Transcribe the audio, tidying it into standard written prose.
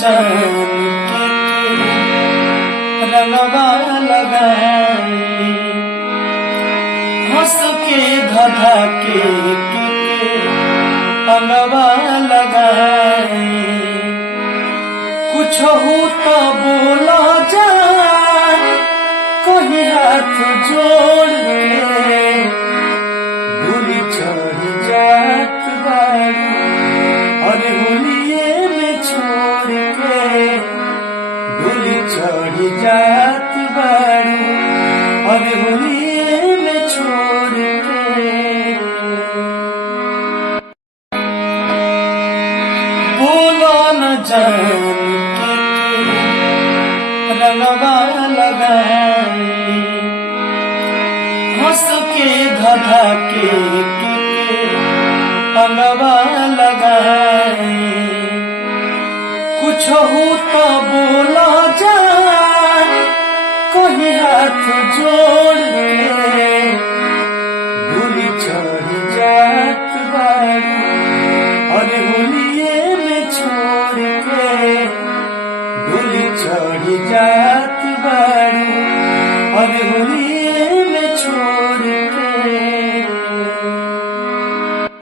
जान के रंगवा लगाई, हंस के धधा के अंगवा लगाई। कुछ हो तो बोला जा कहीं हाथ जोड़ के, भूली चढ़ जात बारू और होलिये में छोड़ के, भूली चढ़ जात बारू और होलिये में छोड़ के। बोलो न जान रंगवा लगाई, हंस के धधा के अंगवा लगाई। कुछ हो तो बोला जा कहीं हाथ जोड़ के, भूली चढ़ जात बारू और होलिये में छोड़ के, भूली चढ़ जात बारू और होलिये में छोड़